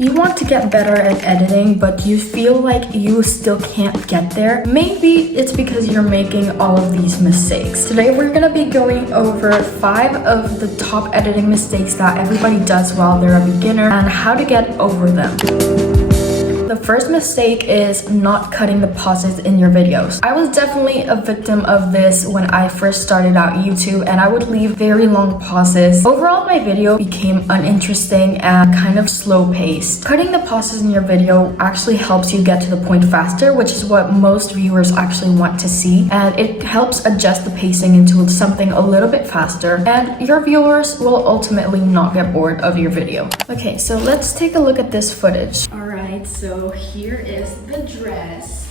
You want to get better at editing, but you feel like you still can't get there. Maybe it's because you're making all of these mistakes. Today we're gonna be going over 5 of the top editing mistakes that everybody does while they're a beginner and how to get over them. The first mistake is not cutting the pauses in your videos. I was definitely a victim of this when I first started out YouTube, and I would leave very long pauses. Overall, my video became uninteresting and kind of slow paced. Cutting the pauses in your video actually helps you get to the point faster, which is what most viewers actually want to see, and it helps adjust the pacing into something a little bit faster, and your viewers will ultimately not get bored of your video. Okay, so let's take a look at this footage. Alright, so here is the dress.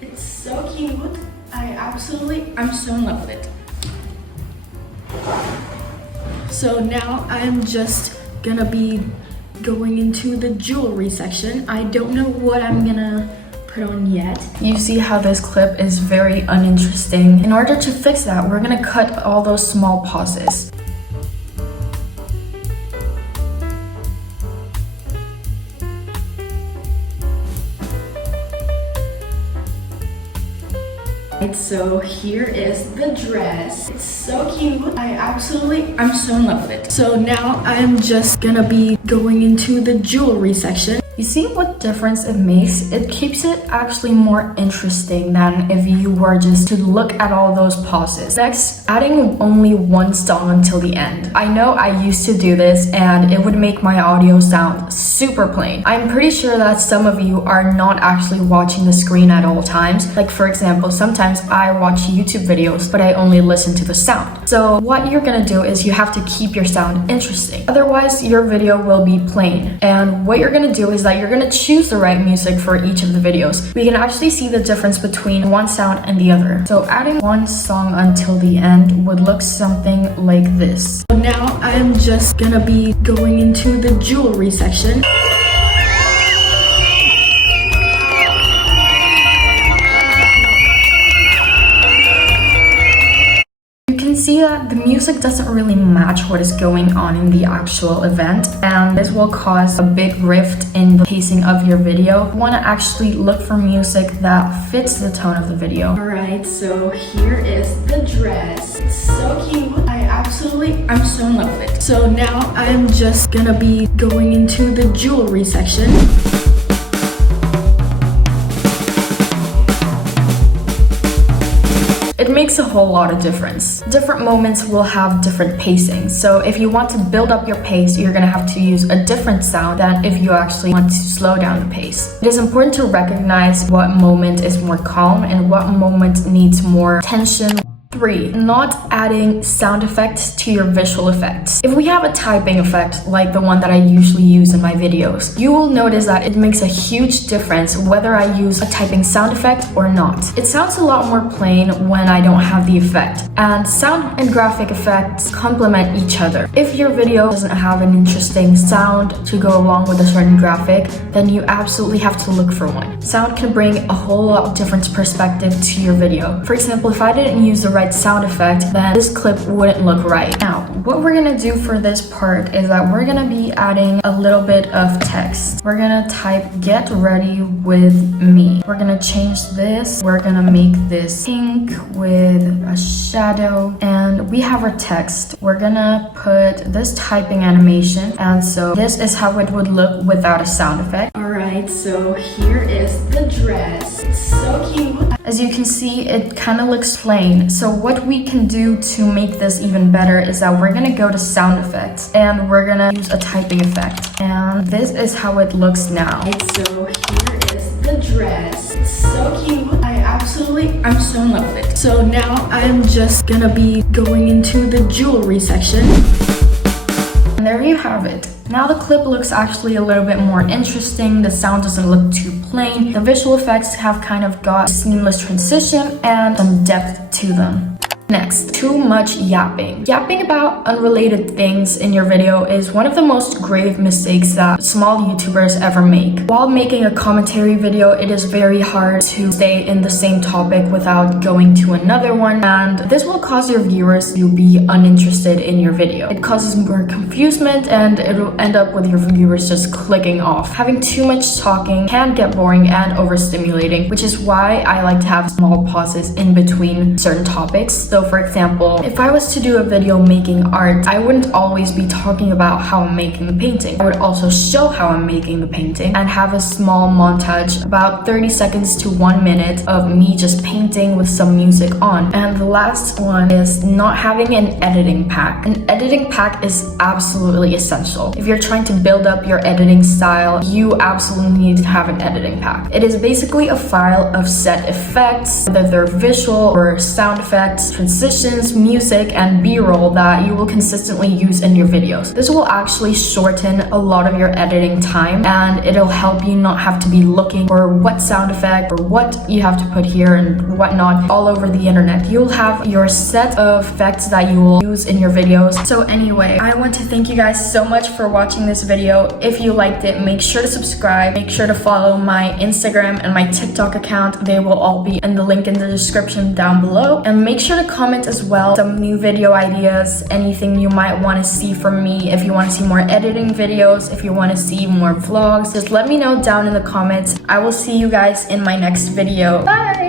It's so cute. I'm so in love with it. So now I'm just gonna be going into the jewelry section. I don't know what I'm gonna put on yet. You see how this clip is very uninteresting. In order to fix that, we're gonna cut all those small pauses. So here is the dress. It's so cute. I'm so in love with it. So now I'm just gonna be going into the jewelry section. You see what difference it makes? It keeps it actually more interesting than if you were just to look at all those pauses. Next, adding only one song until the end. I know I used to do this and it would make my audio sound super plain. I'm pretty sure that some of you are not actually watching the screen at all times. Like for example, sometimes I watch YouTube videos, but I only listen to the sound. So what you're gonna do is you have to keep your sound interesting. Otherwise, your video will be plain. And what you're gonna do is that you're gonna choose the right music for each of the videos. We can actually see the difference between one sound and the other. So adding one song until the end would look something like this. So now I'm just gonna be going into the jewelry section. See that the music doesn't really match what is going on in the actual event, and this will cause a big rift in the pacing of your video. You want to actually look for music that fits the tone of the video. Alright, so here is the dress. It's so cute. I'm so in love with it. So now I'm just gonna be going into the jewelry section. It makes a whole lot of difference. Different moments will have different pacing. So if you want to build up your pace, you're gonna have to use a different sound than if you actually want to slow down the pace. It is important to recognize what moment is more calm and what moment needs more tension. 3. Not adding sound effects to your visual effects. If we have a typing effect like the one that I usually use in my videos, you will notice that it makes a huge difference whether I use a typing sound effect or not. It sounds a lot more plain when I don't have the effect, and sound and graphic effects complement each other. If your video doesn't have an interesting sound to go along with a certain graphic, then you absolutely have to look for one. Sound can bring a whole lot of different perspective to your video. For example, if I didn't use the right sound effect, then this clip wouldn't look right. Now, what we're gonna do for this part is that we're gonna be adding a little bit of text. We're gonna type "get ready with me." We're gonna change this. We're gonna make this pink with a shadow, and we have our text. We're gonna put this typing animation, and so this is how it would look without a sound effect. Alright, so here is the dress. It's so cute. As you can see, it kind of looks plain. So what we can do to make this even better is that we're gonna go to sound effects and we're gonna use a typing effect. And this is how it looks now. So here is the dress. It's so cute. I'm so in love with it. So now I'm just gonna be going into the jewelry section. And there you have it. Now the clip looks actually a little bit more interesting. The sound doesn't look too plain. The visual effects have kind of got a seamless transition and some depth to them. Next, too much yapping. Yapping about unrelated things in your video is one of the most grave mistakes that small YouTubers ever make. While making a commentary video, it is very hard to stay in the same topic without going to another one, and this will cause your viewers to be uninterested in your video. It causes more confusement and it will end up with your viewers just clicking off. Having too much talking can get boring and overstimulating, which is why I like to have small pauses in between certain topics. So for example, if I was to do a video making art, I wouldn't always be talking about how I'm making the painting. I would also show how I'm making the painting and have a small montage, about 30 seconds to 1 minute, of me just painting with some music on. And the last one is not having an editing pack. An editing pack is absolutely essential. If you're trying to build up your editing style, you absolutely need to have an editing pack. It is basically a file of set effects, whether they're visual or sound effects, transitions, music, and b-roll that you will consistently use in your videos. This will actually shorten a lot of your editing time, and it'll help you not have to be looking for what sound effect or what you have to put here and whatnot all over the internet. You'll have your set of effects that you will use in your videos. So anyway, I want to thank you guys so much for watching this video. If you liked it, make sure to subscribe, make sure to follow my Instagram and my TikTok account. They will all be in the link in the description down below, and make sure to comment as well some new video ideas, anything you might want to see from me. If you want to see more editing videos, if you want to see more vlogs, just let me know down in the comments. I will see you guys in my next video. Bye!